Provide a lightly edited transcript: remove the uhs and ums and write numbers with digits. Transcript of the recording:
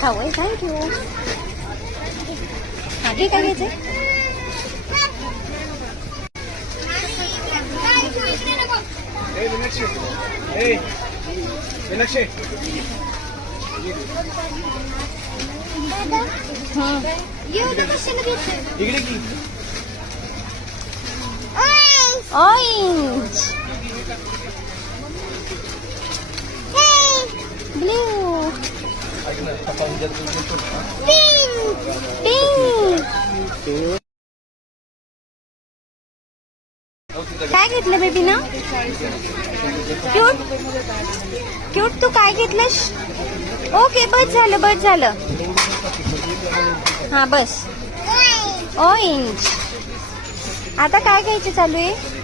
खाऊ थँक्यू. हा ठीक आहे घ्यायचे. Orange blue pink. काय घेतलं बेबी ना? क्यूट क्यूट तू काय घेतलंस? ओके बस झालं. हा बस. ऑरेंज. आता काय घ्यायचं चालू आहे?